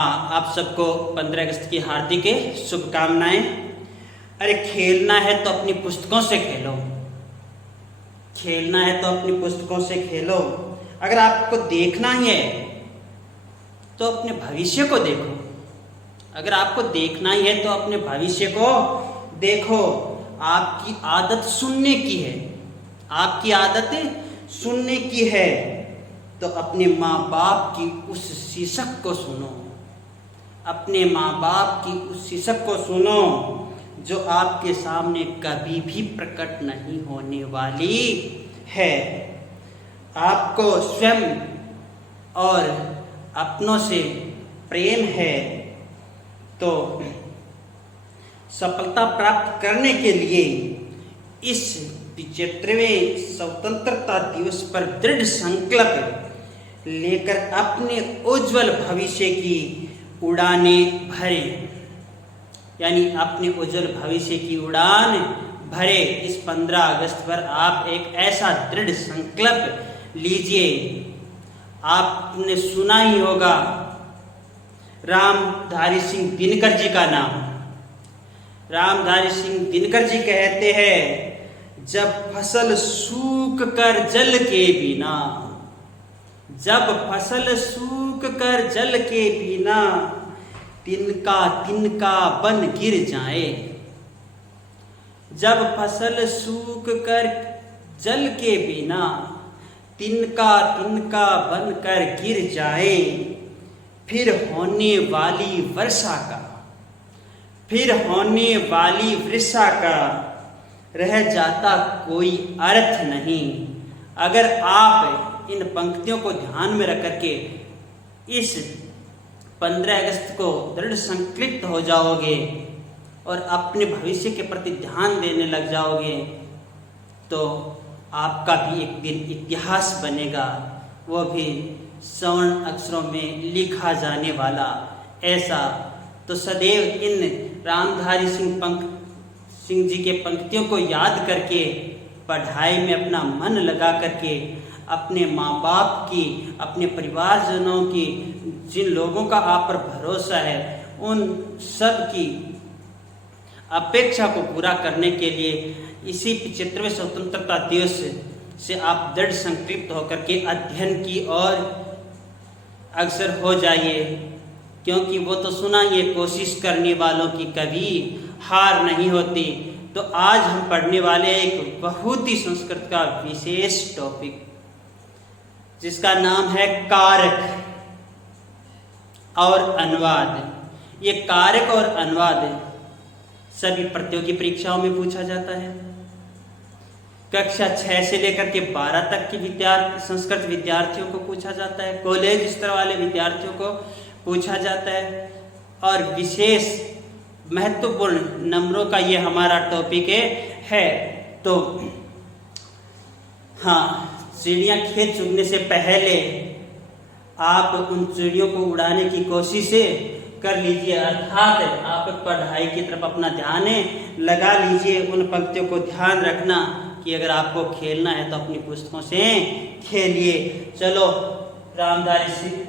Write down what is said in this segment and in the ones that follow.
आप सबको 15 अगस्त की हार्दिक शुभकामनाएं। अरे खेलना है तो अपनी पुस्तकों से खेलो, खेलना है तो अपनी पुस्तकों से खेलो। अगर आपको देखना ही है तो अपने भविष्य को देखो। अगर आपको देखना ही है तो अपने भविष्य को देखो। आपकी आदत सुनने की है, आपकी आदत सुनने की है तो अपने माँ बाप की उस शीर्षक को सुनो, अपने माँ बाप की उस शीर्षक को सुनो जो आपके सामने कभी भी प्रकट नहीं होने वाली है। आपको स्वयं और अपनों से प्रेम है तो सफलता प्राप्त करने के लिए इस 75वें स्वतंत्रता दिवस पर दृढ़ संकल्प लेकर अपने उज्जवल भविष्य की उड़ानें भरें, यानी अपने उज्जवल भविष्य की उड़ान भरे। इस 15 अगस्त पर आप एक ऐसा दृढ़ संकल्प लीजिए। आपने सुना ही होगा रामधारी सिंह दिनकर जी का नाम। रामधारी सिंह दिनकर जी कहते हैं, जब फसल सूख कर जल के बिना, जब फसल सूख कर जल के बिना तिनका तिनका बन गिर जाए, जब फसल सूख कर जल के बिना तिनका तिनका बन कर गिर जाए, फिर होने वाली वर्षा का, फिर होने वाली वर्षा का रह जाता कोई अर्थ नहीं। अगर आप इन पंक्तियों को ध्यान में रख करके इस 15 अगस्त को दृढ़ संकल्पित हो जाओगे और अपने भविष्य के प्रति ध्यान देने लग जाओगे तो आपका भी एक दिन इतिहास बनेगा, वो भी स्वर्ण अक्षरों में लिखा जाने वाला। ऐसा तो सदैव इन रामधारी सिंह जी के पंक्तियों को याद करके पढ़ाई में अपना मन लगा करके अपने माँ बाप की, अपने परिवारजनों की, जिन लोगों का आप पर भरोसा है, उन सब की अपेक्षा को पूरा करने के लिए इसी 75वें स्वतंत्रता दिवस से आप दृढ़ संकल्पित होकर के अध्ययन की ओर अग्रसर हो जाइए, क्योंकि वो तो सुना ये कोशिश करने वालों की कभी हार नहीं होती। तो आज हम पढ़ने वाले एक बहुत ही संस्कृत का विशेष टॉपिक जिसका नाम है कारक और अनुवाद। ये कारक और अनुवाद सभी प्रतियोगी परीक्षाओं में पूछा जाता है। कक्षा 6 से लेकर के 12 तक की संस्कृत विद्यार्थियों को पूछा जाता है, कॉलेज स्तर वाले विद्यार्थियों को पूछा जाता है और विशेष महत्वपूर्ण नंबरों का ये हमारा टॉपिक है। तो हाँ, चिड़ियाँ खेत चुगने से पहले आप उन चिड़ियों को उड़ाने की कोशिश कर लीजिए, अर्थात आप पढ़ाई की तरफ अपना ध्यान लगा लीजिए। उन पंक्तियों को ध्यान रखना कि अगर आपको खेलना है तो अपनी पुस्तकों से खेलिए। चलो, रामधारी सिंह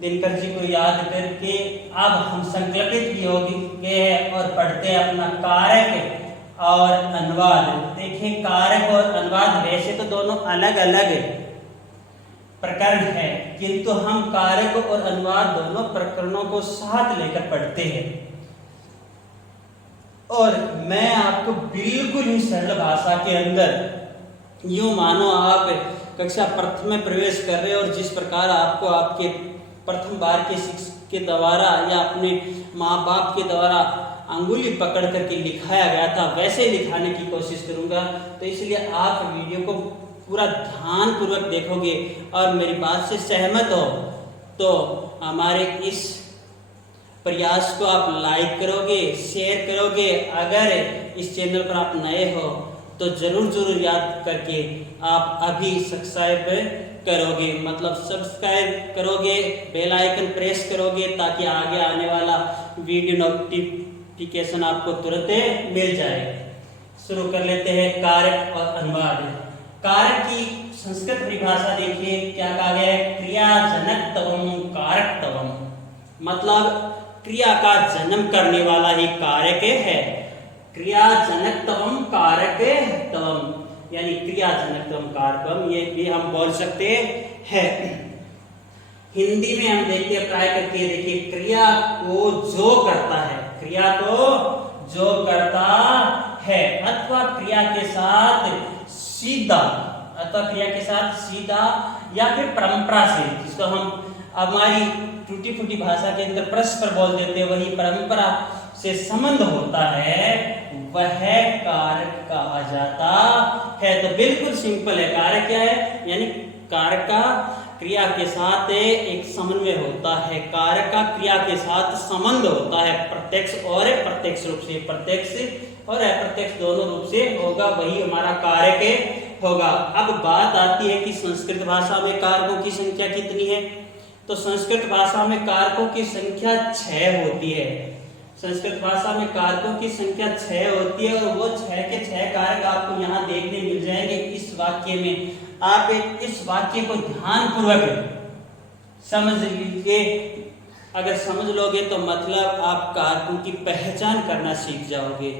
दिनकर जी को याद करके अब हम संकल्पित भी हो गए और पढ़ते हैं अपना कारक और अनुवाद। देखिए, कारक और अनुवाद वैसे तो दोनों अलग अलग प्रकरण है, किंतु हम कारक और अनुवाद दोनों प्रकरणों को साथ लेकर पढ़ते हैं। और मैं आपको बिल्कुल ही सरल भाषा के अंदर, यूं मानो आप कक्षा प्रथम में प्रवेश कर रहे हो और जिस प्रकार आपको आपके प्रथम बार के शिक्षक के द्वारा या अपने माँ बाप के द्वारा अंगुली पकड़ करके लिखाया गया था, वैसे लिखाने की कोशिश करूंगा। तो इसलिए आप वीडियो को पूरा ध्यान पूर्वक देखोगे और मेरी बात से सहमत हो तो हमारे इस प्रयास को आप लाइक करोगे, शेयर करोगे। अगर इस चैनल पर आप नए हो तो जरूर याद करके आप अभी सब्सक्राइब करोगे, मतलब सब्सक्राइब करोगे, बेल आइकन प्रेस करोगे ताकि आगे आने वाला वीडियो नोटिफिकेशन आपको तुरंत मिल जाए। शुरू कर लेते हैं कारक और अनुवाद। कारक की संस्कृत परिभाषा देखिए क्या कहा गया है, क्रियाजनकत्वम कारकत्वम। मतलब क्रिया का जन्म करने वाला ही कारक है। क्रिया जनकत्वम कारकत्वम, यानी क्रिया जनकत्वम कारकम, ये भी हम बोल सकते हैं। हिंदी में हम देखते प्राय करके देखिए, क्रिया को जो करता है, क्रिया को जो करता है, अथवा क्रिया के साथ सीधा, अथवा क्रिया के साथ सीधा या फिर परंपरा से, जिसको हम हमारी टूटी फूटी भाषा के अंदर परस्पर बोल देते हैं, वही परंपरा से संबंध होता है, वह कारक कहा जाता है। तो बिल्कुल सिंपल है, कारक क्या है, यानी कारक का क्रिया के साथ एक समन्वय होता है, कारक का क्रिया के साथ संबंध होता है, प्रत्यक्ष और अप्रत्यक्ष रूप से, प्रत्यक्ष और अप्रत्यक्ष दोनों रूप से होगा, वही हमारा कारक होगा। अब बात आती है कि संस्कृत भाषा में कारकों की संख्या कितनी है। तो संस्कृत भाषा में कारकों की संख्या 6 होती है। संस्कृत भाषा में कारकों की संख्या 6 होती है, और वो 6 के 6 कारक आपको यहाँ देखने मिल जाएंगे इस वाक्य में। आप इस वाक्य को ध्यान पूर्वक समझ लीजिए, अगर समझ लोगे तो मतलब आप कारकों की पहचान करना सीख जाओगे।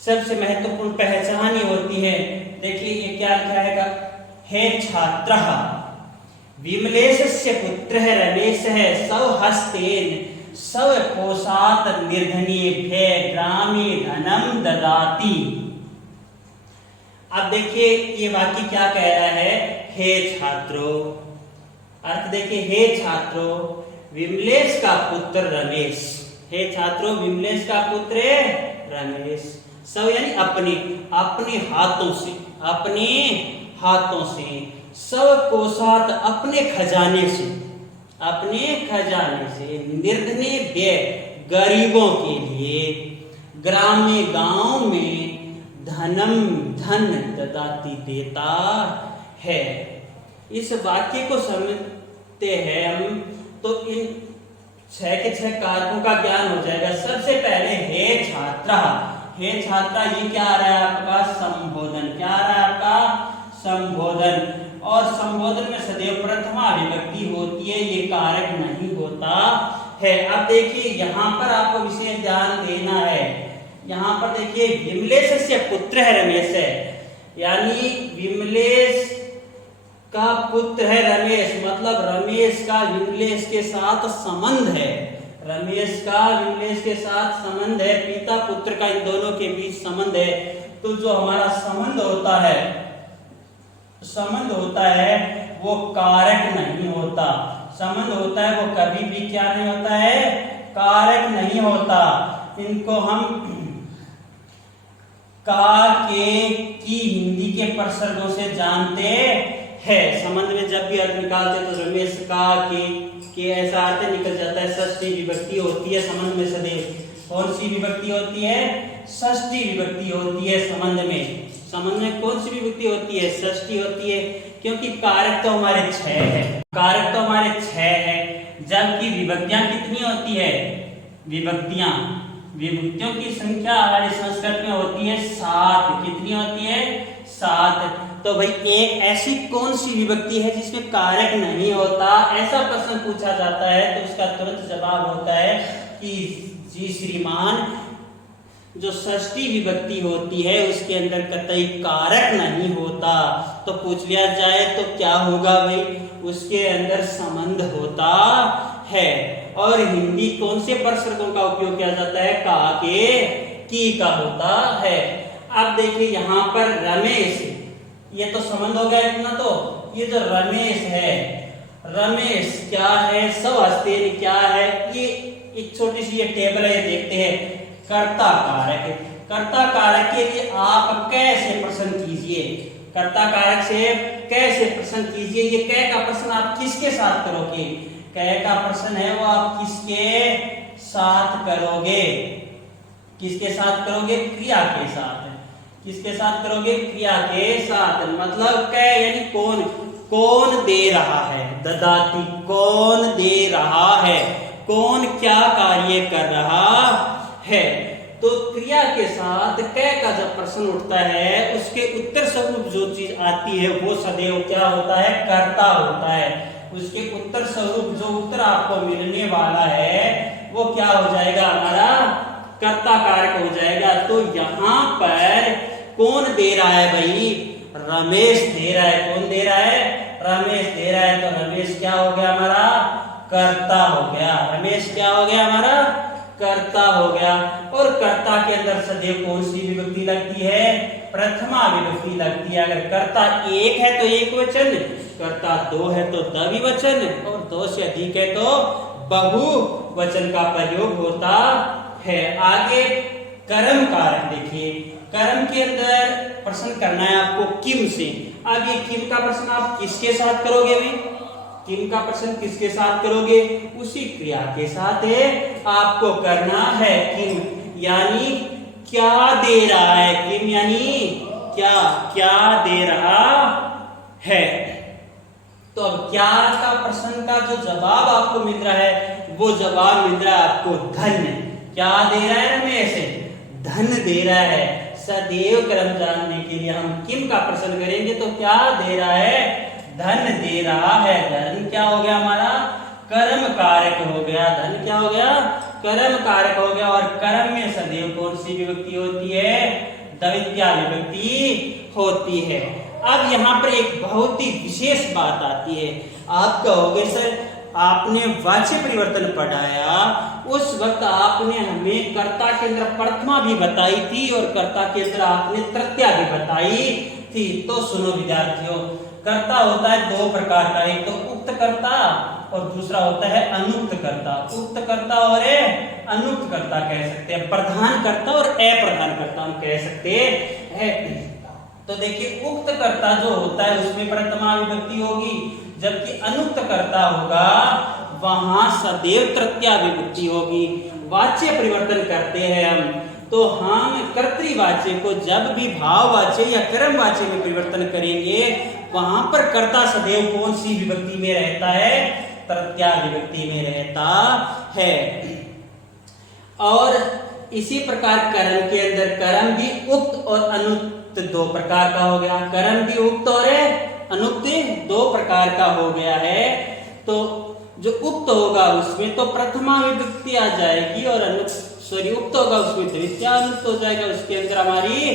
सबसे महत्वपूर्ण पहचान ही होती है, देखिए ये क्या लिखा है, हे छात्रः विमलेशस्य पुत्रः रमेशः सौहस्तेन स्वकोशात् निर्धनेभ्यः ग्रामे धनम ददाति। अब देखिए ये वाक्य क्या कह रहा है, हे छात्रों, अर्थ देखिए, हे छात्रों विमलेश का पुत्र रमेश, हे छात्रों विमलेश का पुत्र रमेश, सब यानी अपने अपने हाथों से, अपने हाथों से, स्वकोशात् अपने खजाने से, अपने खजाने से, निर्धनेभ्य गरीबों के लिए, ग्राम में गांव में, धनम धन ददाती देता है। इस वाक्य को समझते हैं हम तो इन 6 के 6 कारकों का ज्ञान हो जाएगा। सबसे पहले हे छात्रा, हे छात्रा ये क्या आ रहा है आपका, संबोधन, क्या आ रहा है आपका, संबोधन, और संबोधन में सदैव प्रथमा विभक्ति होती है, ये कारक नहीं होता है। अब देखिए यहाँ पर आपको विशेष ध्यान देना है, यहाँ पर देखिए विमलेशस्य पुत्र है रमेश है, यानी विमलेश का पुत्र है रमेश, मतलब रमेश का विमलेश के साथ संबंध है, रमेश का विमलेश के साथ संबंध है, पिता पुत्र का इन दोनों के बीच संबंध है। तो जो हमारा संबंध होता है, संबंध होता है वो कारक नहीं होता, संबंध होता है वो कभी भी क्या नहीं होता है, कारक नहीं होता। इनको हम का, के, की हिंदी के प्रसर्गों से जानते हैं। संबंध में जब भी अर्थ निकालते तो रमेश का, के ऐसा अर्थ निकल जाता है। षष्ठी विभक्ति होती है संबंध में सदैव, कौन सी विभक्ति होती है, षष्ठी विभक्ति होती है संबंध में। संबंध में कौन सी विभक्ति होती है, षष्ठी होती है, क्योंकि कारक तो हमारे 6 है, कारक तो हमारे 6 है, जबकि विभक्तियां कितनी होती है, विभक्तियों की संख्या हमारे संस्कृत में होती है 7। कितनी होती है, 7। तो भाई एक ऐसी कौन सी विभक्ति है जिसमें कारक नहीं होता, ऐसा प्रश्न पूछा जाता है तो उसका तुरंत जवाब होता है कि जी श्रीमान, जो षष्ठी विभक्ति होती है उसके अंदर कतई कारक नहीं होता। तो पूछ लिया जाए तो क्या होगा भाई, उसके अंदर संबंध होता है। और हिंदी कौन से प्रसर्गों का उपयोग किया जाता है, का, के, की का होता है। अब देखिए यहाँ पर रमेश, ये तो संबंध हो गया इतना। तो ये जो रमेश है, रमेश क्या है, स्वहस्तेन क्या है, ये एक छोटी सी ये टेबल है, देखते हैं। कर्ता कारक, कर्ता कारक के लिए आप कैसे प्रश्न कीजिए, कर्ता कारक से कैसे प्रश्न कीजिए। ये कै का प्रश्न आप किसके साथ करोगे, कै का प्रश्न है वो आप किसके साथ करोगे, किसके साथ करोगे, क्रिया के साथ। किसके साथ करोगे, क्रिया के साथ। मतलब कै यानी कौन, कौन दे रहा है, ददाती कौन दे रहा है, कौन क्या कार्य कर रहा है। तो क्रिया के साथ कै का जब प्रश्न उठता है उसके उत्तर स्वरूप जो चीज आती है वो सदैव क्या होता है, कर्ता होता है। उसके उत्तर स्वरूप जो उत्तर आपको मिलने वाला है वो क्या हो जाएगा, हमारा कर्ता कारक हो जाएगा। तो यहाँ पर कौन दे रहा है भाई, रमेश दे रहा है। कौन दे रहा है, रमेश दे रहा है। तो रमेश क्या हो गया, हमारा कर्ता हो गया। रमेश क्या हो गया, हमारा कर्ता हो गया। और कर्ता के अंदर सदैव कौन सी विभक्ति लगती है, प्रथमा विभक्ति लगती है। अगर कर्ता एक है तो एक वचन, कर्ता दो है तो द्विवचन, और दो से अधिक है तो बहुवचन का प्रयोग होता है। आगे कर्म कारक देखिए, कर्म के अंदर प्रश्न करना है आपको किम से। अब ये किम का प्रश्न आप किसके साथ करोगे भाई, किम का प्रश्न किसके साथ करोगे, उसी क्रिया के साथ है आपको करना है किम, यानी क्या दे रहा है। किम यानी क्या, क्या दे रहा है। तो अब क्या का प्रश्न का जो जवाब आपको मिल रहा है वो जवाब मिल रहा है आपको धन। क्या दे रहा है रमेश, धन दे रहा है। सदैव क्रम जानने के लिए हम किम का प्रश्न करेंगे तो क्या दे रहा है, धन दे रहा है। धन क्या हो गया, हमारा कर्म कारक हो गया। धन क्या हो गया, कर्म कारक हो गया। और कर्म में सदैव कौन सी विभक्ति होती है, द्वितीया विभक्ति होती है। अब यहाँ पर एक बहुत ही विशेष बात आती है। आप कहोगे सर आपने वाच्य परिवर्तन पढ़ाया, उस वक्त आपने हमें कर्ता के अंदर प्रथमा भी बताई थी और कर्ता के अंदर आपने तृतीया भी बताई थी। तो सुनो विद्यार्थियों, कर्ता होता है दो प्रकार का, एक तो उक्त कर्ता और दूसरा होता है अनुक्त कर्ता। उक्त कर्ता और अनुक्त कर्ता कह सकते हैं, प्रधान कर्ता और अप्रधान कर्ता हम कह सकते हैं। तो देखिए उक्त कर्ता जो होता है उसमें प्रथमा विभक्ति होगी, जबकि अनुक्त कर्ता होगा वहां सदैव तृतीया विभक्ति होगी। वाच्य परिवर्तन करते हैं हम, तो हम कर्तृवाच्य को जब भी भाववाच्य या कर्मवाच्य में परिवर्तन करेंगे वहां पर कर्ता सदैव कौन सी विभक्ति में रहता है, तृतीया विभक्ति में रहता है। और इसी प्रकार कर्म के अंदर कर्म भी उक्त और अनुक्त दो प्रकार का हो गया। कर्म भी उक्त और अनुक्त दो प्रकार का हो गया है। तो जो उक्त होगा उसमें तो प्रथमा विभक्ति आ जाएगी और उक्त होगा उसमें द्वितीया, अनुक्त हो जाएगा उसके अंदर हमारी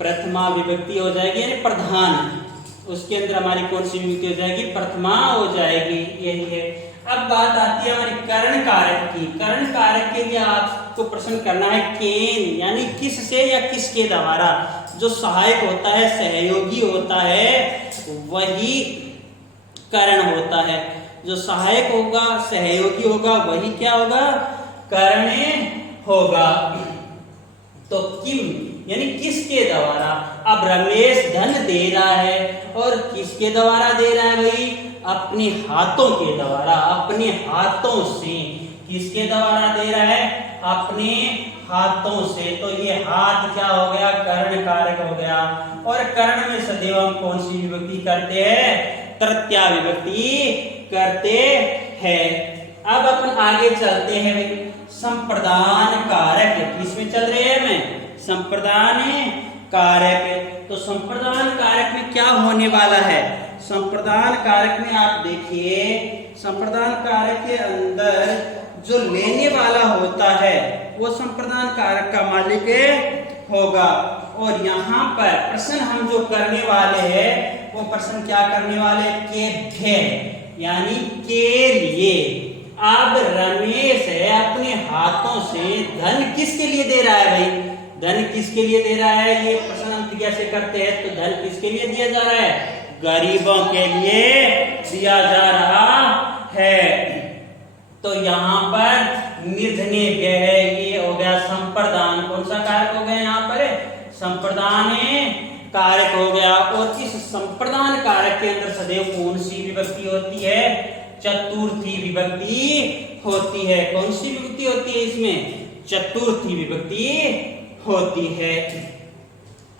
प्रथमा विभक्ति हो जाएगी यानी प्रधान, उसके अंदर हमारी कौन सी विभक्ति हो जाएगी, प्रथमा हो जाएगी। यही है। अब बात आती है हमारी कर्ण कारक की। कर्ण कारक के लिए आपको प्रश्न करना है केन, यानी किस से या किसके द्वारा। जो सहायक होता है, सहयोगी होता है, वही कर्ण होता है। जो सहायक होगा, सहयोगी होगा, वही क्या होगा, कर्ण होगा। तो किम यानी किसके द्वारा। अब रमेश धन दे रहा है और किसके द्वारा दे रहा है भाई, अपने हाथों के द्वारा, अपने हाथों से। किसके द्वारा दे रहा है, अपने हाथों से। तो ये हाथ क्या हो गया, कर्ण कारक हो गया। और कर्ण में सदैव हम कौन सी विभक्ति करते हैं, तृतीया विभक्ति करते हैं। अब अपन आगे चलते हैं भाई संप्रदान कारक। किसमें चल रहे हैं हमें, संप्रदान कारक। तो संप्रदान कारक में क्या होने वाला है, संप्रदान कारक में आप देखिए, संप्रदान कारक के अंदर जो लेने वाला होता है वो संप्रदान कारक का मालिक होगा। और यहाँ पर प्रश्न हम जो करने वाले हैं वो प्रश्न क्या करने वाले, के भे यानी के लिए। अब रमेश है अपने हाथों से धन किसके लिए दे रहा है भाई, धन किसके लिए दे रहा है, ये प्रश्न हम कैसे करते हैं। तो धन किसके लिए दिया जा रहा है, गरीबों के लिए दिया जा रहा है। तो यहाँ पर निर्धने व्यय ये हो गया संप्रदान। कौन सा कारक हो गया यहाँ पर, संप्रदान कारक हो गया। और इस संप्रदान कारक के अंदर सदैव कौन सी विभक्ति होती है, चतुर्थी विभक्ति होती है। कौन सी विभक्ति होती है इसमें, चतुर्थी विभक्ति होती है।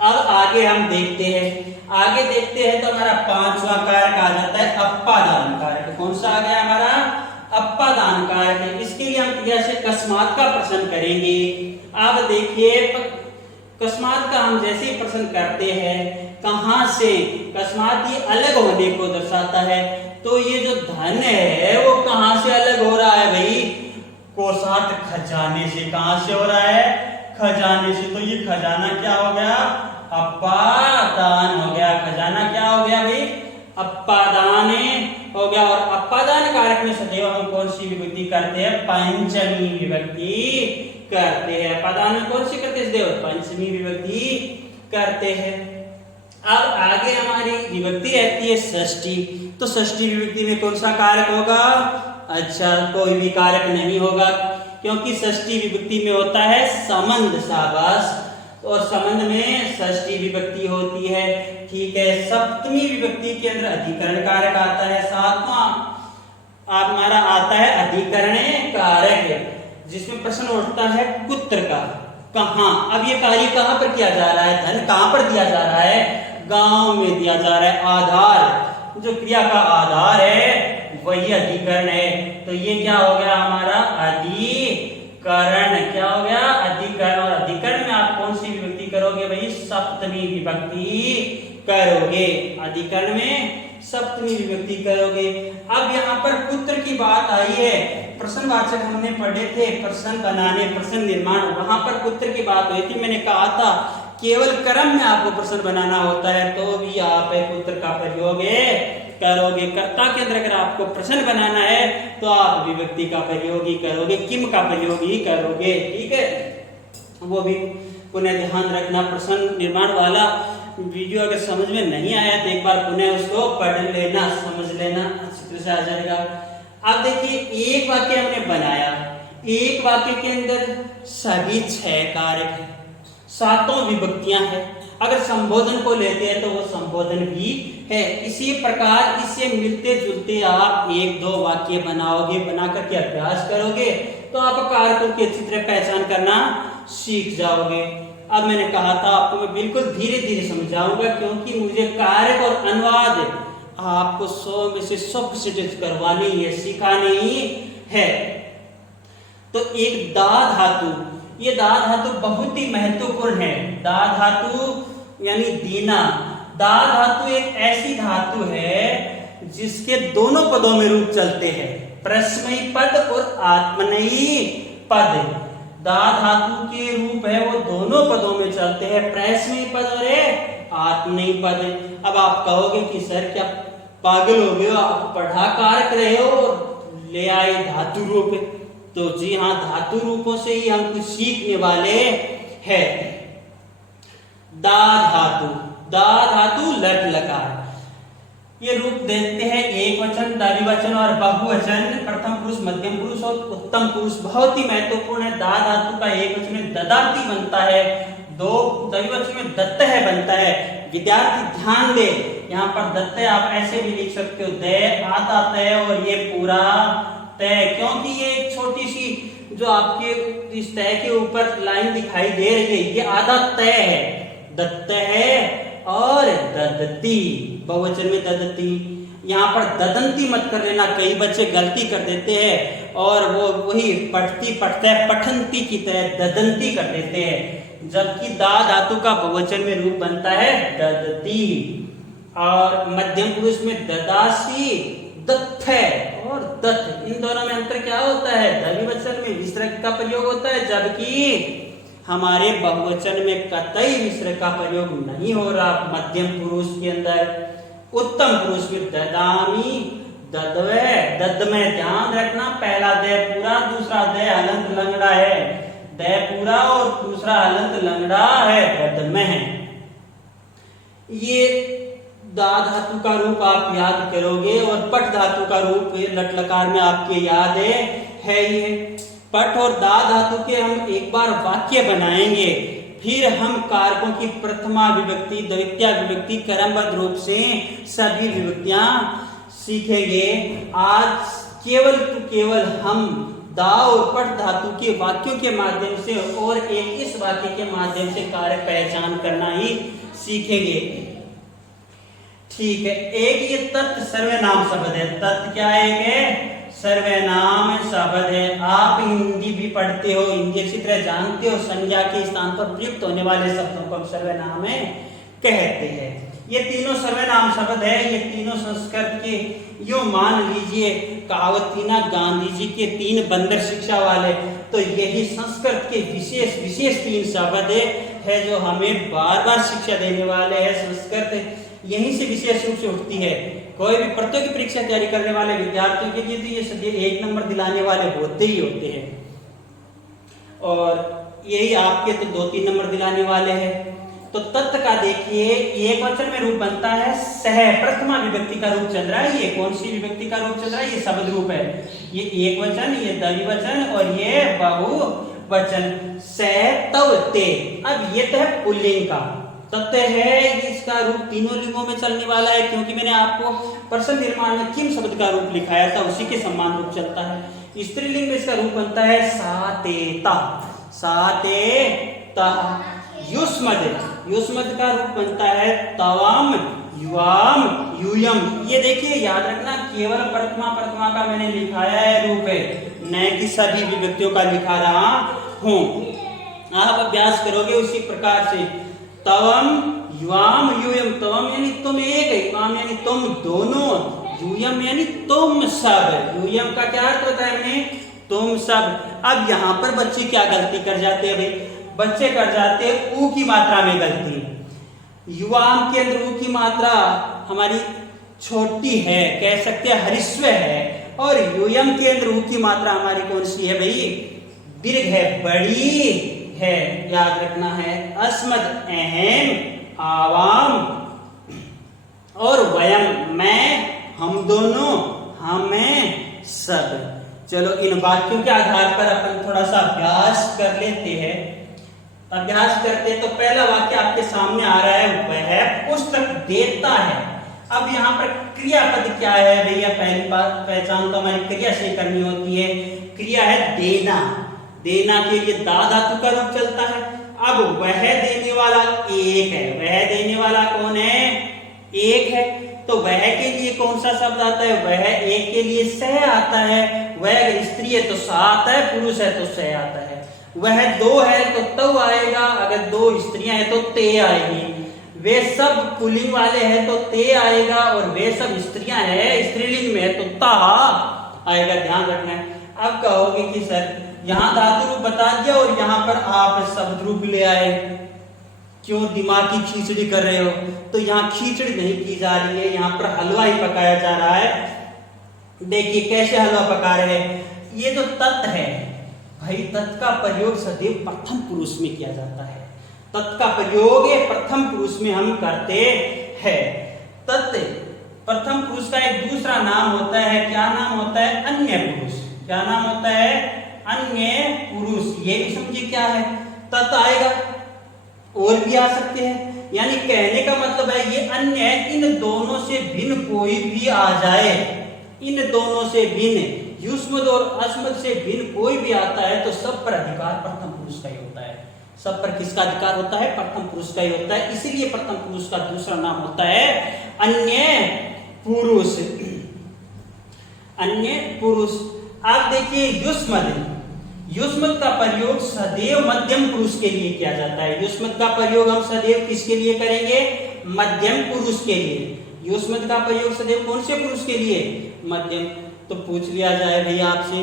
अब आगे हम देखते हैं, आगे देखते हैं तो हमारा पांचवा कारक आ जाता है अपादान कारक। कौन सा आ गया हमारा, अपादान कारक है। इसके लिए हम क्रिया से अकस्मात का प्रश्न करेंगे। अब देखिए अकस्मात का हम जैसे ही प्रश्न करते हैं, कहां से, अकस्मात ये अलग होने को दर्शाता है। तो ये जो धन है वो कहां से अलग हो रहा है भाई? कोषात खजाने से। कहां से हो रहा है? खजाने से। तो ये खजाना क्या हो गया? अपादान हो गया। खजाना क्या हो गया भाई? अपादान हो गया। और अपादान कारक में सदैव हम कौन सी विभक्ति करते हैं? पंचमी विभक्ति करते हैं। अपादान में कौन सी करते हैं सदैव? पंचमी विभक्ति करते हैं। अब आगे हमारी विभक्ति रहती है षष्ठी। तो षष्ठी विभक्ति में कौन सा कारक होगा? अच्छा, कोई भी कारक नहीं होगा, क्योंकि षष्ठी विभक्ति में होता है संबंध। शाबाश। और संबंध में षष्ठी विभक्ति होती है। ठीक है। सप्तमी विभक्ति के अंदर अधिकरण कारक आता है। सातवां हमारा आता है अधिकरण कारक, जिसमें प्रश्न उठता है कुत्र का। कहां? अब ये कार्य कहां पर किया जा रहा है? धन कहां पर दिया जा रहा है? गांव में दिया जा रहा है। आधार, जो क्रिया का आधार है वही अधिकरण है। तो ये क्या हो गया हमारा? अधिकरण। क्या हो गया? अधिकरण। और अधिकरण में आप कौन सी विभक्ति करोगे भाई? सप्तमी विभक्ति करोगे। अधिकरण में सप्तमी विभक्ति करोगे। अब यहाँ पर पुत्र की बात आई है। प्रश्नवाचक हमने पढ़े थे, प्रश्न बनाने, प्रश्न निर्माण, वहां पर पुत्र की बात हुई थी। मैंने कहा था केवल क्रम में आपको प्रश्न बनाना होता है तो भी आप पुत्र का प्रयोग करोगे। कर्ता के अंदर अगर आपको प्रश्न बनाना है तो आप विभक्ति का प्रयोग ही करोगे, किम का प्रयोग ही करोगे। ठीक है, वो भी पुनः ध्यान रखना। प्रश्न निर्माण वाला वीडियो अगर समझ में नहीं आया तो एक बार पुनः उसको पढ़ लेना, समझ लेना, अच्छी तरह से आ जाएगा। अब देखिए, एक वाक्य हमने बनाया। एक वाक्य के अंदर सभी 6 कारक है, 7 विभक्तियां हैं। अगर संबोधन को लेते हैं तो वो संबोधन भी है। इसी प्रकार इससे मिलते जुलते आप 1-2 वाक्य बनाओगे, बना करके अभ्यास करोगे तो आप कारकों की अच्छी तरह पहचान करना सीख जाओगे। अब मैंने कहा था आपको मैं बिल्कुल धीरे धीरे समझाऊंगा, क्योंकि मुझे कारक और अनुवाद आपको 100 में से 100% करवानी है, सिखानी ही है। तो एक दा धातु, ये दा धातु बहुत ही महत्वपूर्ण है। दा धातु यानी दीना। दा धातु एक ऐसी धातु है जिसके दोनों पदों में रूप चलते हैं, प्रश्नमयी पद और आत्मनेयी पद। दा धातु के रूप है वो दोनों पदों में चलते हैं, प्रश्नमयी पद और आत्मनेयी पद। अब आप कहोगे कि सर क्या पागल हो गए हो, आप पढ़ा कारक रहे हो और ले आए धातु रूप। तो जी हाँ, धातु रूपों से ही हम कुछ सीखने वाले हैं। दा धातु, दा धातु लट लकार, ये रूप देखते हैं एक वचन, द्विवचन और बहुवचन, प्रथम पुरुष, मध्यम पुरुष और उत्तम पुरुष। बहुत ही महत्वपूर्ण है। दा धातु का एक वचन में ददाति बनता है, दो द्विवचन में दत्त है बनता है। विद्यार्थी ध्यान दे, यहाँ पर दत्त है आप ऐसे भी लिख सकते हो, दे आता तय और ये पूरा तय, क्योंकि ये एक छोटी सी जो आपके इस तय के ऊपर लाइन दिखाई दे रही है ये आधा तय है, दत्त है और ददती, बहुवचन में ददती। यहाँ पर ददंती मत कर लेना, कई बच्चे गलती कर देते हैं और वो वही पठती पठता है पठंती की तरह ददंती कर देते हैं, जबकि दा धातु का बहुवचन में रूप बनता है ददती। और मध्यम पुरुष में ददासी, दत्त है और दत्त, इन दोनों में अंतर क्या होता है? द्विवचन में विसर्ग का प्रयोग होता है, जबकि हमारे बहुवचन में कतई विसर्ग का प्रयोग नहीं हो रहा मध्यम पुरुष के अंदर। उत्तम पुरुष में ददामी, ददवे, दद में ध्यान रखना, पहला दे पूरा, दूसरा दे हलंत लंगड़ा है, दे पूरा और दूसरा हलंत लंगड़ा है, दद में है। ये दा धातु का रूप आप याद करोगे और पट धातु का रूप लट लकार में आपके याद है ये। पट और दा धातु के हम एक बार वाक्य बनाएंगे, फिर हम कारकों की प्रथमा विभक्ति, द्वितीया विभक्ति, क्रमबद्ध रूप से सभी विभक्तियां सीखेंगे। आज केवल तो केवल हम दा और पट धातु के वाक्यों के माध्यम से और एक इस वाक्य के माध्यम से कारक पहचान करना ही सीखेंगे। ठीक है, एक ये तत् सर्वनाम शब्द है। तत् क्या है? सर्वनाम शब्द है। आप हिंदी भी पढ़ते हो, हिंदी अच्छी तरह जानते हो, संज्ञा के स्थान पर प्रयुक्त होने वाले शब्दों को सर्वनाम कहते हैं। ये तीनों सर्वनाम शब्द है, ये तीनों संस्कृत के, यूं मान लीजिए कहावत थी ना गांधी जी के 3 बंदर शिक्षा वाले, तो यही संस्कृत के विशेष विशेष 3 शब्द है जो हमें बार बार शिक्षा देने वाले हैं। संस्कृत यहीं से विशेष रूप से उठती है। कोई भी प्रतियोगी परीक्षा तैयारी करने वाले विद्यार्थियों के लिए तो ये सदैव 1 नंबर दिलाने वाले होते ही होते हैं, और यही आपके तो 2-3 नंबर दिलाने वाले हैं। तो तत्व का देखिए, एक वचन में रूप बनता है सह, प्रथमा विभक्ति का रूप चल रहा है। ये कौन सी विभक्ति का रूप चल रहा है? ये शब्द रूप है। ये एक वचन, ये द्विवचन और ये बहुवचन। सह, तव, ते। अब ये तो है पुल्लिंग का तत्व है, इसका रूप तीनों लिंगों में चलने वाला है, क्योंकि मैंने आपको प्रश्न निर्माण में किम शब्द का रूप लिखाया था, उसी के समान रूप चलता है। स्त्रीलिंग में इसका रूप बनता है सातेता, सातेता। युष्मद का रूप बनता है तवाम, युवाम, यूयम। ये देखिए याद रखना, केवल प्रथमा का मैंने लिखाया है रूप है, न कि सभी विभक्तियों का लिखा रहा हूं। आप अभ्यास करोगे उसी प्रकार से। तवम, युवाम, यूयम। तवम यानी तुम एक, युवाम यानी तुम दोनों, यूयम यानी तुम सब। यूयम का क्या अर्थ होता है? तुम सब। अब यहाँ पर बच्चे क्या गलती कर जाते हैं भाई? बच्चे कर जाते हैं ऊ की मात्रा में गलती। युवाम के अंदर ऊ की मात्रा हमारी छोटी है, कह सकते हैं हरिस्व है, और यूयम के अंदर ऊ की मात्रा हमारी कौन सी है भाई? दीर्घ है, बड़ी है। याद रखना है। अस्मद, अहम, आवाम और वयम, मैं, हम दोनों, हमें, सब। चलो इन वाक्यों के आधार पर अपन थोड़ा सा अभ्यास कर लेते हैं। अभ्यास करते तो पहला वाक्य आपके सामने आ रहा है, वह पुस्तक देता है। अब यहाँ पर क्रियापद क्या है भैया? पहली बात पहचान तो हमारी क्रिया से करनी होती है। क्रिया है देना। देना के लिए दा धातु का रूप चलता है। अब वह देने वाला एक है। वह देने वाला कौन है? एक है। तो वह के लिए कौन सा शब्द आता है? वह एक के लिए सह आता है। वह अगर स्त्री है तो सा आता है, पुरुष है तो सह आता है। वह 2 है तो तव आएगा, अगर 2 स्त्रियां हैं तो ते आएगी। वे सब पुल्लिंग वाले हैं तो ते आएगा, और वे सब स्त्रियां हैं स्त्रीलिंग में है तो ता आएगा। ध्यान रखना है। अब कहोगे कि सर यहाँ धातु रूप बता दिया और यहाँ पर आप शब्द रूप ले आए, क्यों दिमाग की खिचड़ी कर रहे हो? तो यहाँ खिचड़ी नहीं की जा रही है, यहाँ पर हलवा ही पकाया जा रहा है। देखिए कैसे हलवा पका रहे हैं। ये जो तत् है भाई, तत् का प्रयोग सदैव प्रथम पुरुष में किया जाता है। तत् का प्रयोग प्रथम पुरुष में हम करते हैं। तत् प्रथम पुरुष का एक दूसरा नाम होता है। क्या नाम होता है? अन्य पुरुष। क्या नाम होता है? अन्य पुरुष। ये भी समझिए क्या है? तत् आएगा, और भी आ सकते हैं। यानी कहने का मतलब है ये अन्य, इन दोनों से भिन्न कोई भी आ जाए। इन दोनों से भिन्न, युष्मद और अस्मद से भिन्न कोई भी आता है तो सब पर अधिकार प्रथम पुरुष का ही होता है। सब पर किसका अधिकार होता है? प्रथम पुरुष का ही होता है। इसीलिए प्रथम पुरुष का दूसरा नाम होता है अन्य पुरुष। अन्य पुरुष। आप देखिए युष्मद। युष्मद का प्रयोग सदैव मध्यम पुरुष के लिए किया जाता है। युष्मद का प्रयोग हम सदैव किसके लिए करेंगे? मध्यम पुरुष के लिए। युष्मद का प्रयोग सदैव कौन से पुरुष के लिए? मध्यम। तो पूछ लिया जाए भैया आपसे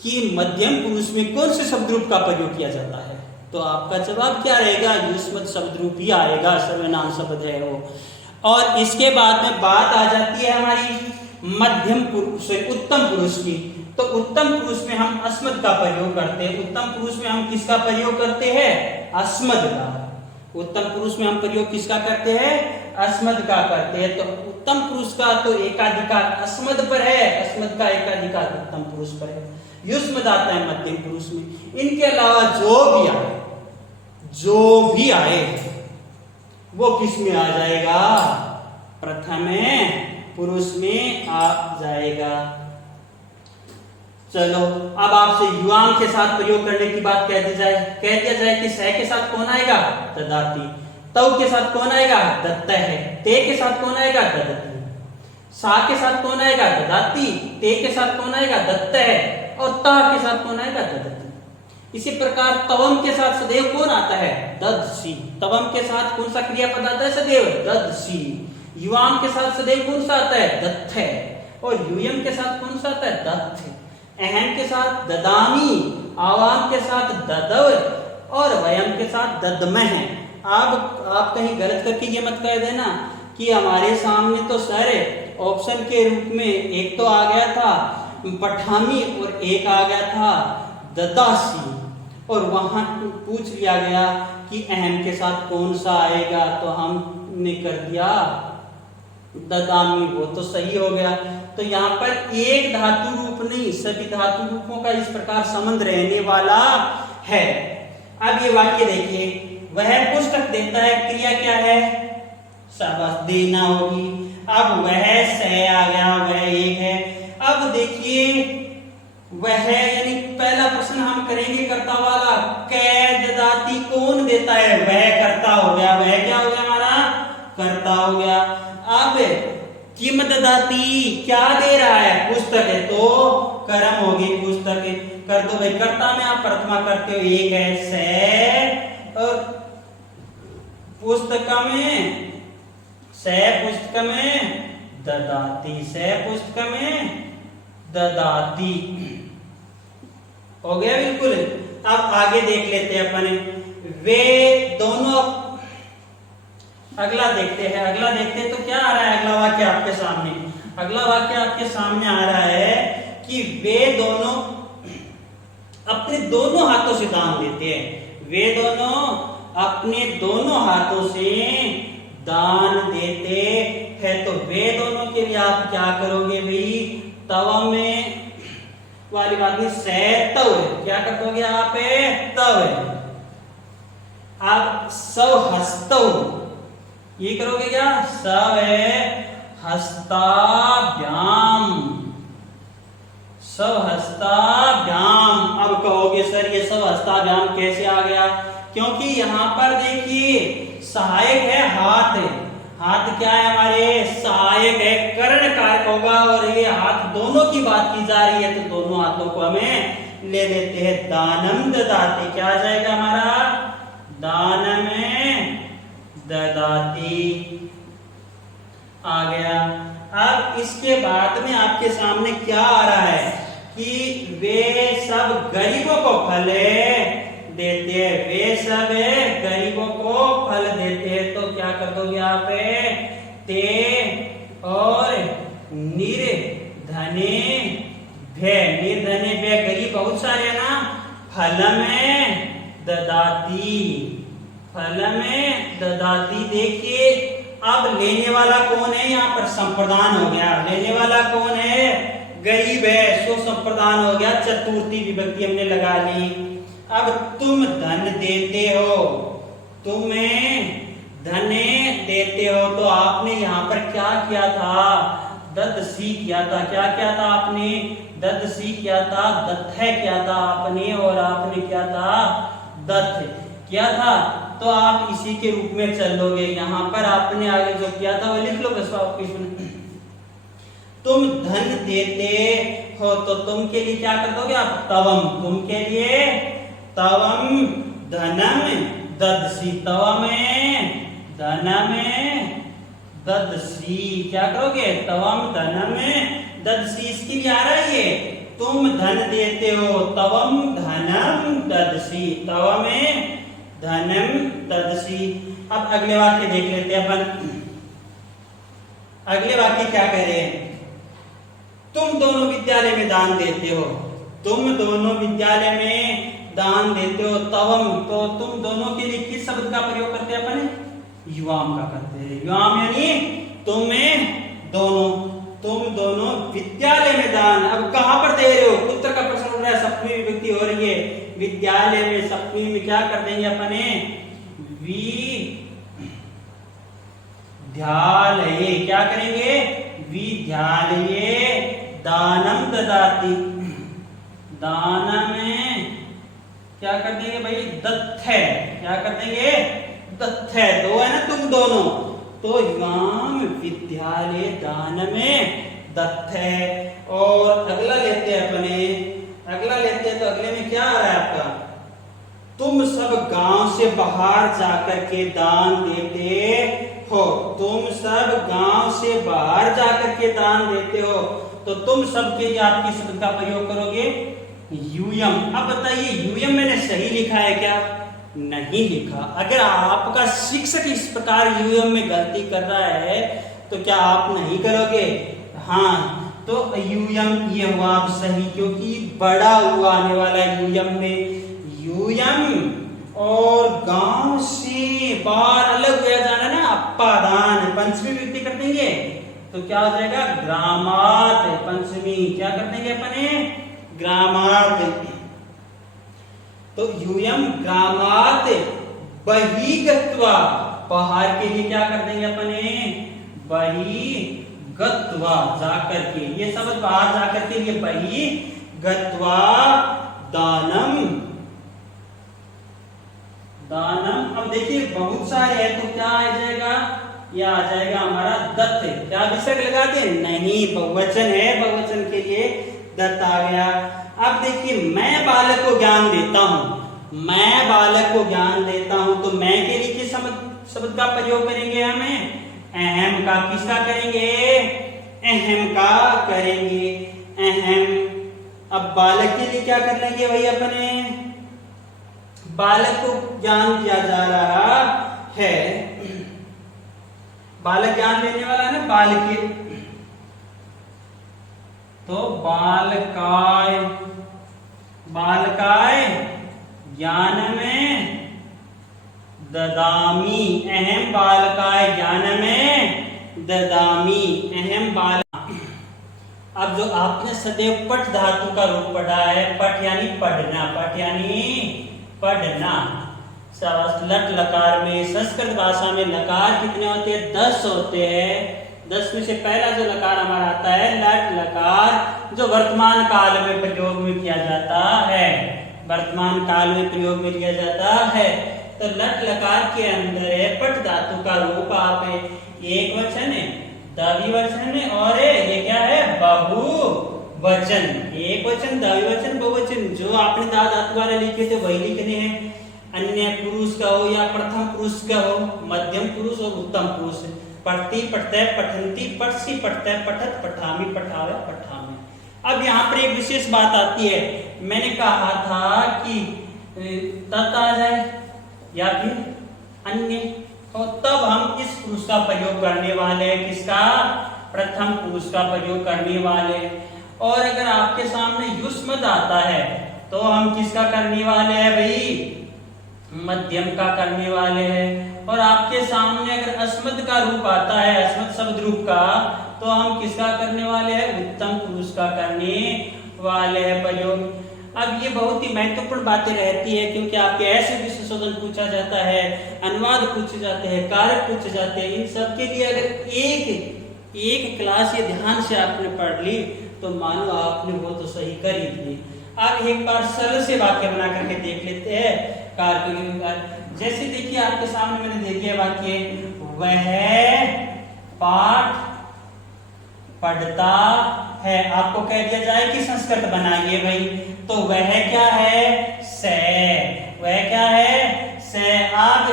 कि मध्यम पुरुष में कौन से शब्द रूप का प्रयोग किया जाता है, तो आपका जवाब क्या रहेगा? युष्मद शब्द रूप ही आएगा, सर्वनाम शब्द है वो। और इसके बाद में बात आ जाती है हमारी मध्यम पुरुष, उत्तम पुरुष की। तो उत्तम पुरुष में हम अस्मद का प्रयोग करते हैं। उत्तम पुरुष में हम किसका प्रयोग करते हैं? अस्मद का। उत्तम पुरुष में हम प्रयोग किसका करते हैं? अस्मद का करते हैं। तो उत्तम पुरुष का तो एकाधिकार अस्मद पर है, अस्मद का एकाधिकार उत्तम पुरुष पर है। युष्मद आता है मध्यम पुरुष में। इनके अलावा जो भी आए वो किस में आ जाएगा? प्रथम पुरुष में आ जाएगा। चलो अब आपसे युवाम के साथ प्रयोग करने की बात कह दिया जाए कि सह के साथ कौन आएगा? ददाती। तव के साथ कौन आएगा? दत्त है। ते के साथ कौन आएगा? ददती। सा के साथ कौन आएगा? ददाती। ते के साथ कौन आएगा? दत्त है। और ता के साथ कौन आएगा? ददती। इसी प्रकार तवम के साथ सदैव कौन आता है? ददसी। तवम के साथ कौन सा क्रियापद आता है सदैव? ददसी। युवाम के साथ सदैव कौन सा आता है? दत्थे। और यूयम के साथ कौन सा आता है? दत्थे। अहम के साथ ददामी, आवाम के साथ ददव और वयम के साथ ददमह। अब आप कहीं गलत करके ये मत कह देना कि हमारे सामने तो सर ऑप्शन के रूप में एक तो आ गया था पठामी और एक आ गया था ददासी, और वहां पूछ लिया गया कि अहम के साथ कौन सा आएगा, तो हमने कर दिया ददामी, वो तो सही हो गया। तो यहाँ पर एक धातु रूप नहीं, सभी धातु रूपों का इस प्रकार संबंध रहने वाला है। अब ये वाक्य देखिए, वह पुस्तक देता है, क्रिया क्या है? शाबाश, देना होगी। अब वह सह आ गया, वह एक है। अब देखिए वह, यानी पहला प्रश्न हम करेंगे कर्ता वाला, कै ददाती कौन देता है? वह कर्ता हो गया, वह क्या हो गया हमारा? कर्ता हो गया। अब किम ददाती, क्या दे रहा है? पुस्तक है, तो कर्म होगी पुस्तक। कर दो भाई, कर्ता में आप प्रथमा करते हो, एक है से, और पुस्तक में से, पुस्तक में ददाती, से पुस्तक में ददाती, हो गया बिल्कुल। अब आगे देख लेते हैं अपन, वे दोनों, अगला देखते हैं, अगला देखते हैं तो क्या आ रहा है अगला वाक्य आपके सामने? अगला वाक्य आपके सामने आ रहा है कि वे दोनों अपने दोनों हाथों से दान देते हैं। वे दोनों अपने दोनों हाथों से दान देते हैं। तो वे दोनों के लिए आप क्या करोगे भाई? तवा में वाली बात नहीं, से तव, क्या कर दोगे आप? तव। आप सव हस्तव, ये करोगे क्या? सव हस्ताभ्याम, सव हस्ताभ्याम। अब कहोगे सर ये सव हस्ताभ्याम कैसे आ गया? क्योंकि यहां पर देखिए सहायक है हाथ, हाथ क्या है हमारे? सहायक है, कर्ण कारक होगा, और ये हाथ दोनों की बात की जा रही है, तो दोनों हाथों को हमें ले लेते हैं। दानम ददाती, क्या आ जाएगा हमारा? दानम ददाती आ गया। अब इसके बाद में आपके सामने क्या आ रहा है कि वे सब गरीबों को फल देते हैं, वे सब गरीबों को फल देते हैं। तो क्या कर दोगे आप? ते और निर्धने भे, निर्धने भे, गरीब बहुत सारे है ना, फल में ददाती, फल में ददाती। देखिए अब लेने वाला कौन है? यहाँ पर संप्रदान हो गया, लेने वाला कौन है? गरीब है, सो संप्रदान हो गया, चतुर्थी विभक्ति हमने लगा ली। अब तुम धन देते हो, तुम्हें धन देते हो, तो आपने यहाँ पर क्या किया था? ददसी किया था। क्या किया था आपने? ददसी किया था, दत्थे किया था आपने, और आपने क्या था? दत्थ किया था। तो आप इसी के रूप में चलोगे। यहाँ पर आपने आगे जो किया था वो लिख लो बस वापस में। तुम धन देते हो, तो तुम के लिए क्या कर दोगे आप? तवम, तुम के लिए तवम धनम ददसी, तवम धनम ददसी, क्या करोगे? तवम धनम ददसी। इसके लिए आ रहा है ये, तुम धन देते हो, तवम धनम ददसी, तवम धनम ददसी। अब अगले वाक्य देख लेते हैं अपन। अगले वाक्य क्या कह रहे हैं? तुम दोनों विद्यालय में दान देते हो, तुम दोनों विद्यालय में दान देते हो, तवम, तो तुम दोनों के लिए किस शब्द का प्रयोग करते हैं अपन? युवाम का करते हैं। युवाम यानी तुम्हें दोनों, तुम दोनों विद्यालय में दान। अब कहां पर दे रहे हो? पुत्र का प्रश्न उठ रहा है, सप्तमी विभक्ति हो रही है, विद्यालय में, सप्तमी में क्या कर देंगे अपने? विद्यालय, क्या करेंगे? विद्यालय दानम ददाती, दानम क्या कर देंगे भाई? दत्थे, क्या कर देंगे? दत्थे, दो है ना तुम दोनों, तो युवाम विद्यालय दान में दत्थे। और अगला लेते हैं अपने, अगला लेते हैं, तो अगले में क्या आ रहा है आपका? तुम सब गांव से बाहर जाकर के दान देते हो। तुम सब गांव से बाहर जाकर के दान देते हो, तो तुम सब के लिए आप किस शब्द का प्रयोग करोगे? यूयम। अब बताइए यूयम मैंने सही लिखा है क्या? नहीं लिखा। अगर आपका शिक्षक इस प्रकार यूयम में गलती कर रहा है तो क्या आप नहीं करोगे? हाँ, तो यूयम ये हुआ आप सही, क्योंकि बड़ा हुआ आने वाला है यूयम में। यूयम और गांव से बाहर अलग हो जाना ना, अपादान पंचमी व्यक्ति कर देंगे तो क्या हो जाएगा? ग्रामात पंचमी। क्या कर देंगे अपने? ग्रामात। तो यूयम ग्रामात बहिगत्वा, बाहर के लिए क्या कर देंगे अपने? बहिगत्वा, जाकर के। ये शब्द बाहर जाकर के लिए बहिगत्वा दानम। दानम। अब देखिए बहुत सारे हैं तो क्या आ जाएगा? यह आ जाएगा हमारा दत्त। क्या विसर्ग लगाते हैं? नहीं, बहुवचन है, बहुवचन के लिए दत्त आ गया। अब देखिए मैं बालक को ज्ञान देता हूं, मैं बालक को ज्ञान देता हूं, तो मैं के लिए किस शब्द का प्रयोग करेंगे? हमें अहम का। किसका करेंगे? अहम का करेंगे, अहम। अब बालक के लिए क्या कर लेंगे भाई? अपने बालक को ज्ञान दिया जा रहा है, बालक ज्ञान देने वाला है ना, बालके, तो बालकाय, बालकाय ज्ञान में ददामी, अहम बालकाय ज्ञान में ददामी, अहम बाल। अब जो आपने सदैव पठ धातु का रूप पढ़ा है, पठ यानी पढ़ना, पठ यानी पढ़ना। लट लकार में संस्कृत भाषा में लकार कितने होते हैं? 10 होते हैं। 10 में से पहला जो लकार हमारा आता है लट लकार, जो वर्तमान काल में प्रयोग में किया जाता है, वर्तमान काल में प्रयोग में लिया जाता है। तो लट लकार के अंदर है पठ धातु का रूप, आप एक वचन है, द्विवचन है, और ये क्या है? बहुवचन। एक वचन, द्विवचन, बहुवचन। जो आपने धातु वाले लिखे थे वही लिखने हैं। अन्य पुरुष का हो या प्रथम पुरुष का हो, मध्यम पुरुष और उत्तम पुरुष। पढ़ती, पढ़ते, पठंती, पढ़सी, पढ़ते, पठत, पठामी, पठावे, पठामी। अब यहाँ पर एक विशेष बात आती है। मैंने कहा था कि तत् आ जाए या फिर अन्य, तो तब हम किस पुरुष का प्रयोग करने वाले हैं? किसका? प्रथम पुरुष का प्रयोग करने वाले। और अगर आपके सामने युष्मद आता है तो हम किसका करने वाले हैं भाई? मध्यम का करने वाले हैं। और आपके सामने अगर अस्मद का रूप आता है, अस्मद शब्द रूप का, तो हम किसका करने वाले हैं? उत्तम पुरुष का करने वाले हैं प्रयोग। अब ये बहुत ही महत्वपूर्ण बातें रहती है, क्योंकि आपके ऐसे भी संशोधन पूछा जाता है, अनुवाद पूछे जाते हैं, कारक पूछे जाते हैं। इन सब के लिए अगर एक क्लास ये ध्यान से आपने पढ़ ली तो मानो आपने वो तो सही कर ही दी। अब एक बार सरल से वाक्य बना करके देख लेते हैं कारक के। जैसे देखिए आपके सामने मैंने दे दिया वाक्य, वह पाठ पढ़ता है। आपको कह दिया जाए कि संस्कृत बनाइए भाई, तो वह क्या है? से। वह क्या है? से। अब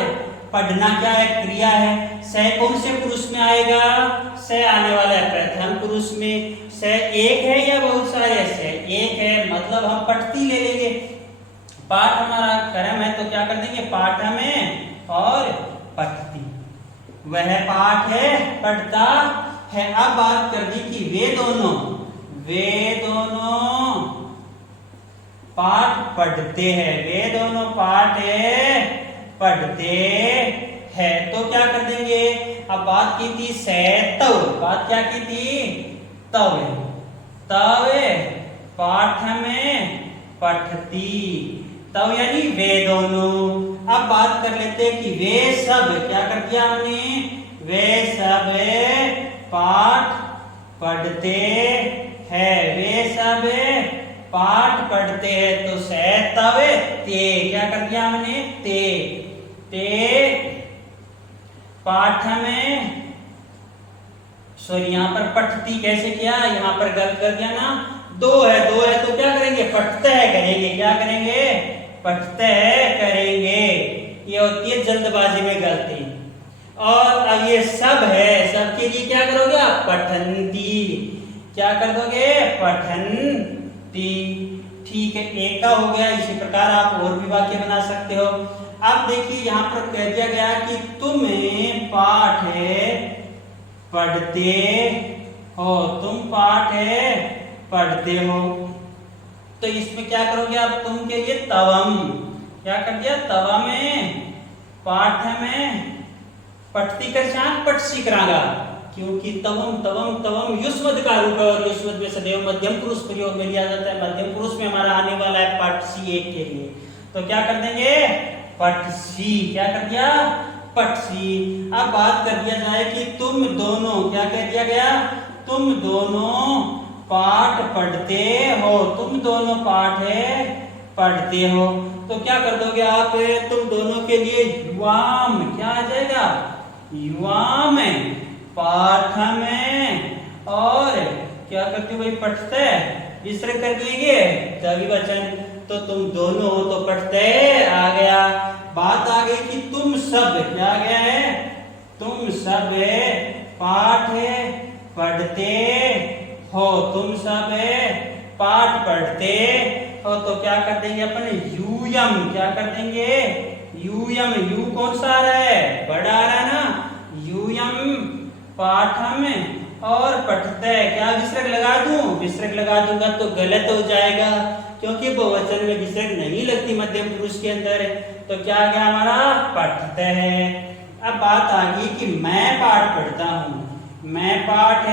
पढ़ना क्या है? क्रिया है। से कौन से पुरुष में आएगा? से आने वाला है प्रथम पुरुष में। से एक है या बहुत सारे? से एक है, मतलब हम पढ़ती ले लेंगे। पाठ हमारा कर्म है तो क्या कर देंगे? पाठ में और पढ़ती। वह पाठ है, पढ़ता है। अब बात कर दी कि वे दोनों पाठ पढ़ते हैं, वे दोनों पाठ पढ़ते हैं, तो क्या कर देंगे? अब बात की थी से तव, बात क्या की थी? तव, तव पाठ में पढ़ती, तव यानी वे दोनों। अब बात कर लेते हैं कि वे सब, क्या कर दिया हमने? वे सब पाठ पढ़ते हैं, वे सब पाठ पढ़ते हैं, तो से तव ते, क्या कर दिया हमने? ते पाठ में, सॉरी यहाँ पर पढ़ती कैसे किया? यहाँ पर गलत कर दिया ना, दो है तो क्या करेंगे? पढ़ते हैं करेंगे, क्या करेंगे? पढ़ते हैं करेंगे। ये होती है जल्दबाजी में गलती। और अब ये सब है, सब के लिए क्या करोगे आप? पठन्ति। क्या कर दोगे? पठन्ति। ठीक है, एक का हो गया। इसी प्रकार आप और भी वाक्य बना सकते हो। अब देखिए यहाँ पर कह दिया गया कि तुम्हें पाठ पढ़ते हो, तुम पाठ पढ़ते हो। तो इसमें क्या करोगे आप? तुम के लिए तवम। क्या कर दिया? तवम पाठ में पठती कर चाक पठसी करागा, क्योंकि तवम तवम तवम युष्मद का रूप है और युष्मद में सदैव मध्यम पुरुष प्रयोग में लिया जाता है। मध्यम पुरुष में हमारा आने वाला है पठसी एक के लिए, तो क्या कर देंगे? पठसी। क्या कर दिया? पठसी। अब बात कर दिया जाए कि तुम दोनों, क्या कह दिया गया? तुम दोनों पाठ पढ़ते हो, तुम दोनों पाठ पढ़ते हो। तो क्या कर दोगे आप? तुम दोनों के लिए युवाम। क्या आ जाएगा? युवाम पाठ में। और क्या करते हो भाई? पढ़ते विसर्ग कर दिएंगे द्विवचन, तो तुम दोनों हो तो पढ़ते आ गया। बात आ गई कि तुम सब, क्या आ गया है? तुम सब पाठ पढ़ते हो, तुम सब पाठ पढ़ते हो। तो क्या कर देंगे अपन? यूयम। क्या कर देंगे? यूयम। यू कौन सा आ रहा है? बड़ा आ रहा है ना। यूयम पाठम और पठते। क्या विसर्ग लगा दूं? विसर्ग लगा दूंगा तो गलत हो जाएगा, क्योंकि बहुवचन में विसर्ग नहीं लगती मध्यम पुरुष के अंदर। तो क्या आ गया हमारा? पठते है। अब बात आ गई कि मैं पाठ पढ़ता हूं, मैं पाठ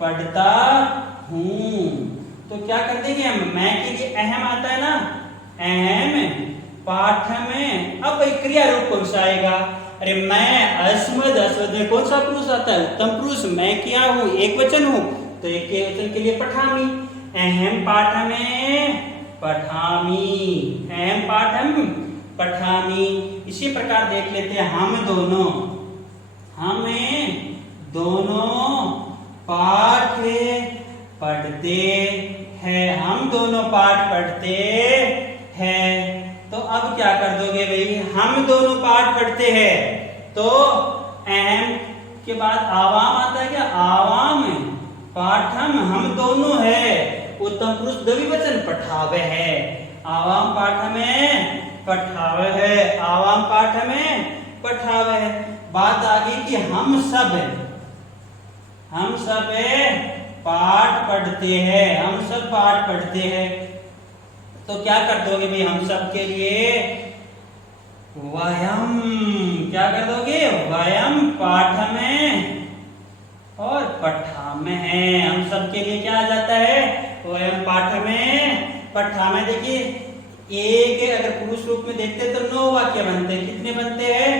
पढ़ता हूं। तो क्या कर देंगे हम? मैं के लिए अहम आता है ना, अहम पाठ में। अब क्रिया रूप कौन सा आएगा? अरे मैं अस्मद, अस्मद में कौन सा पुरुष आता है? उत्तम पुरुष। मैं क्या हूं? एक वचन हूं, तो एक वचन के लिए पठामी। अहम पाठ में पठामी, अहम पाठम पठामी। इसी प्रकार देख लेते हैं हम दोनों, हमें दोनों पाठ पढ़ते हैं, हम दोनों पाठ पढ़ते हैं। तो अब क्या कर दोगे भाई? हम दोनों पाठ पढ़ते हैं, तो अहम के बाद आवाम आता है। क्या? आवाम पाठम, हम दोनों है। उत्तम पुरुष द्विवचन पठावे है। आवाम पाठ में पठावे है, आवाम पाठ में पठावे है। बात आ गई कि हम सब पाठ पढ़ते हैं, हम सब पाठ पढ़ते हैं। तो क्या कर दोगे भाई? हम सब के लिए वयम। क्या कर दोगे? वयम पाठ में और पठा में है। हम सब के लिए क्या आ जाता है? वयम पाठ में पठा में। देखिए एक अगर पुरुष रूप में देखते तो 9 वाक्य बनते हैं। कितने बनते हैं?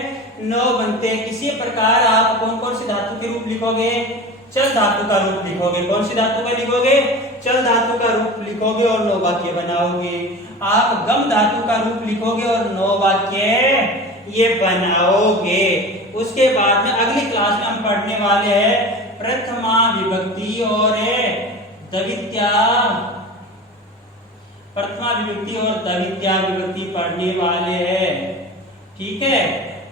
9 बनते हैं। इसी प्रकार आप कौन कौन सी धातु के रूप लिखोगे? चल धातु का रूप लिखोगे। कौन सी धातु का लिखोगे? चल धातु का रूप लिखोगे और 9 वाक्य बनाओगे। आप गम धातु का रूप लिखोगे और 9 वाक्य ये बनाओगे। उसके बाद में अगली क्लास में हम पढ़ने वाले हैं प्रथमा विभक्ति और द्वितीया, प्रथमा विभक्ति और द्वितीया विभक्ति पढ़ने वाले हैं। ठीक है,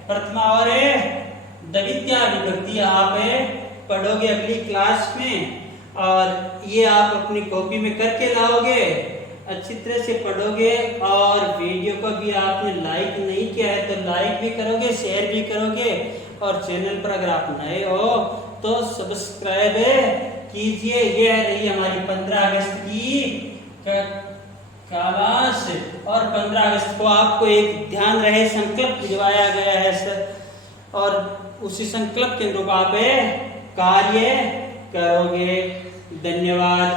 प्रथमा और द्वितीया विभक्ति आप पढ़ोगे अगली क्लास में, और ये आप अपनी कॉपी में करके लाओगे, अच्छी तरह से पढ़ोगे। और वीडियो को भी आपने लाइक नहीं किया है तो लाइक भी करोगे, शेयर भी करोगे, और चैनल पर अगर आप नए हो तो सब्सक्राइब कीजिए। ये रही हमारी 15 अगस्त की क्लास, और 15 अगस्त को आपको एक ध्यान रहे संकल्प दिलवाया गया है सर, और उसी संकल्प के अनुरूप आप कार्य करोगे। धन्यवाद।